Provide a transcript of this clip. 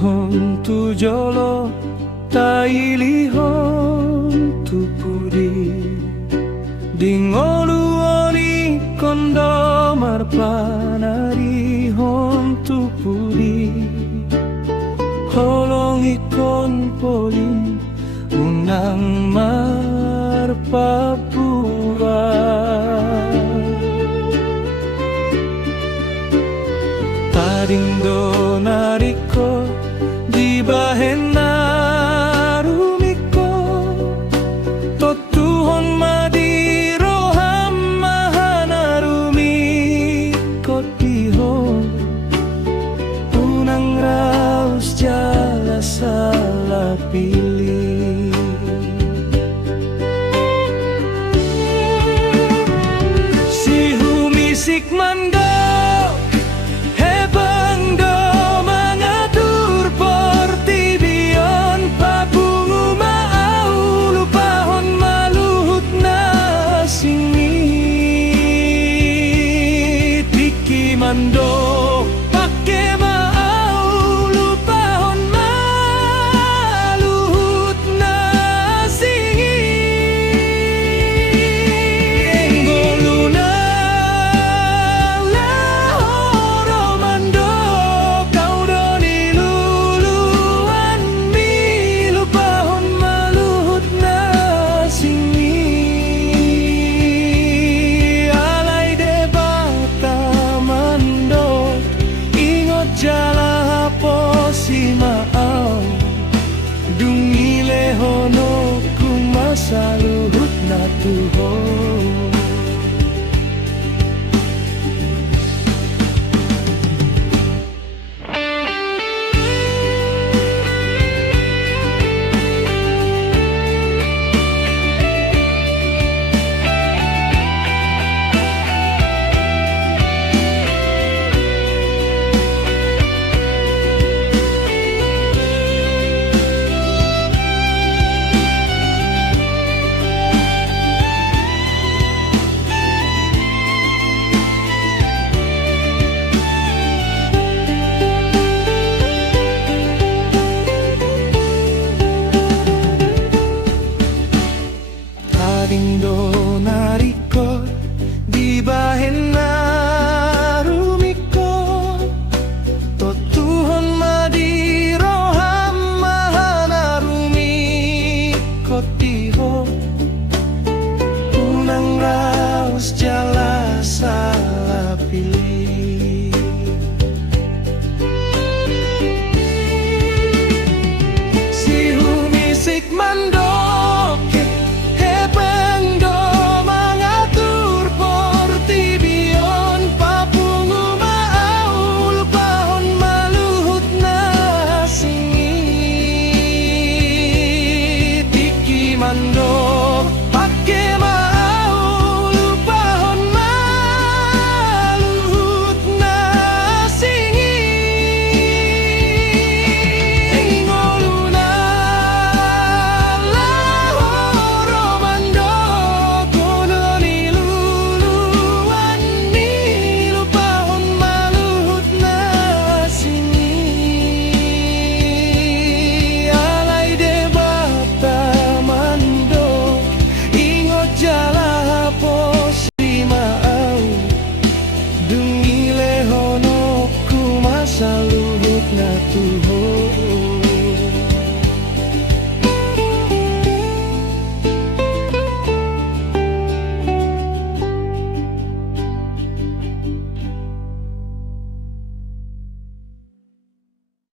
hon tu jolo taili hon tu pudi dingolu oni kondo marpanari hon tu pudi holong ikon polin unang marpapura Tarindo nariko di bahena rumiko totuhon madiro hamahana rumiko tihon unang raus jala salah pilih si humisik manda Mando pake mau lupahon maluhut na singi Enggoluna lahoro mando kau doni luluan mi lupahon maluhut na singi alay debata jala posi maau dungile hono kumasaluhut na tuho Tarindo nariko di bahena rumiko totuhon madiro hamahana rumiko tiho unang raus jala salah pilih